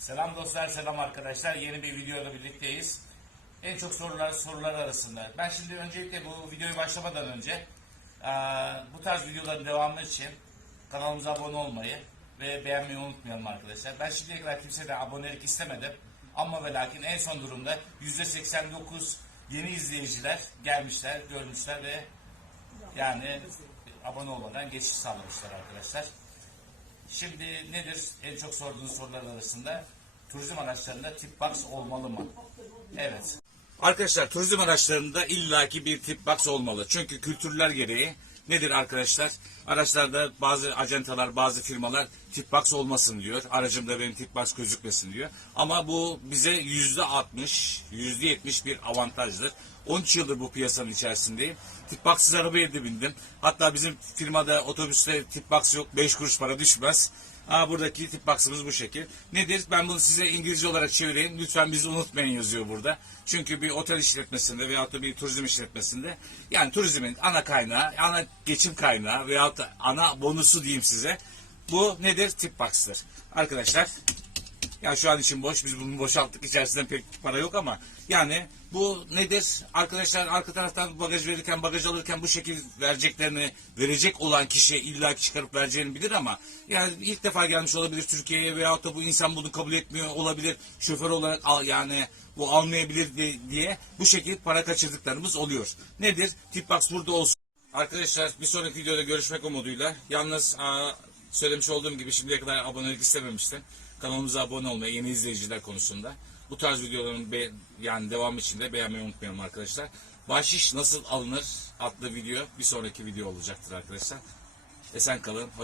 Selam dostlar, selam arkadaşlar. Yeni bir videoda birlikteyiz. En çok sorular sorular arasında. Ben şimdi öncelikle bu videoyu başlamadan önce bu tarz videoların devamı için kanalımıza abone olmayı ve beğenmeyi unutmayalım arkadaşlar. Ben şimdiye kadar kimseden abonelik istemedim. Ama ve lakin en son durumda %89 yeni izleyiciler gelmişler, görmüşler ve yani abone olmadan geçiş sağlamışlar arkadaşlar. Şimdi nedir en çok sorduğunuz sorular arasında? Turizm araçlarında tip box olmalı mı? Evet. Arkadaşlar turizm araçlarında illaki bir tip box olmalı. Çünkü kültürler gereği nedir arkadaşlar? Araçlarda bazı acentalar, bazı firmalar tip box olmasın diyor. Aracımda benim tip box gözükmesin diyor. Ama bu bize yüzde 60, yüzde 70 bir avantajdır. 13 yıldır bu piyasanın içerisindeyim. Tip box'sız arabaya da bindim. Hatta bizim firmada otobüste tip box yok. 5 kuruş para düşmez. Aa, buradaki tip box'ımız bu şekil. Nedir? Ben bunu size İngilizce olarak çevireyim. Lütfen bizi unutmayın yazıyor burada. Çünkü bir otel işletmesinde veyahut da bir turizm işletmesinde yani turizmin ana kaynağı, ana geçim kaynağı veyahut da ana bonusu diyeyim size. Bu nedir? Tip box'tır. Arkadaşlar ya şu an için boş. Biz bunu boşalttık. İçerisinden pek para yok ama yani bu nedir? Arkadaşlar arka taraftan bagaj verirken, bagaj alırken bu şekil vereceklerini verecek olan kişiye illa ki çıkarıp vereceğini bilir ama yani ilk defa gelmiş olabilir Türkiye'ye veyahut da bu insan bunu kabul etmiyor olabilir. Şoför olarak al, yani bu almayabilir di- diye bu şekil para kaçırdıklarımız oluyor. Nedir? Tipbox burada olsun. Arkadaşlar bir sonraki videoda görüşmek umuduyla. Yalnız söylemiş olduğum gibi şimdiye kadar abonelik istememiştim. Kanalımıza abone olmayı yeni izleyiciler konusunda. Bu tarz videoların be, yani devam için de beğenmeyi unutmayalım arkadaşlar. Bahşiş nasıl alınır adlı video bir sonraki video olacaktır arkadaşlar. Esen kalın. Hoş